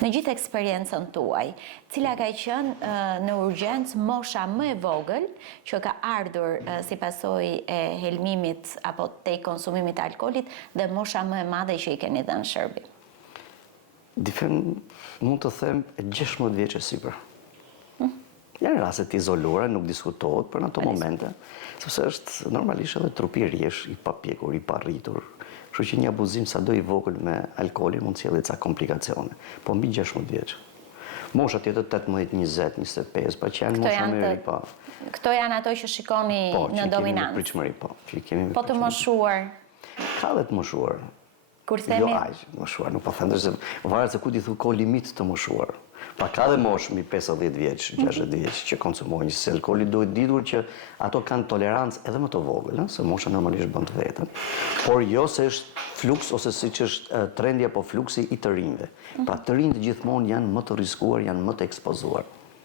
Në gjithë eksperiencën tuaj, cila ka qenë në urgjencë mosha më e vogël që ka ardhur si pasojë e helmimit apo te konsumimit të alkoolit dhe mosha më e madhe që i keni dhënë shërbim? Mund të them 16 vjeç e sipër. Janë raste të izoluara, nuk diskutohet për në ato momente, sepse është normalisht edhe trupi i rjesh, i papjekur, i parritur. Kështu që një abuzim sado i vogël me alkoolin mund të sjellë ca komplikacione, po mbi 16 vjeç. Mosha tjetër 18, 20, 25, pa që janë mosha më e ri, po. Këto janë ato që shikoni në dominancë. Pritshmëri, po. Po të moshuar. Ka dhe të moshuar. Kur themi Jo aq, moshuar, nuk po them se varet se ku ti thu ko limit të moshuar. Pa ka dhe mosh mbi 50 vjeç, 60 vjeç që konsumojnë, se alkooli duhet ditur që ato kanë tolerancë edhe më të vogël, se mosha normalisht bën të vetën. Por jo se është fluks ose siç është trendi apo fluksi i të rinjve. Pra të rinjt gjithmonë janë më të rrezikuar, janë më të ekspozuar.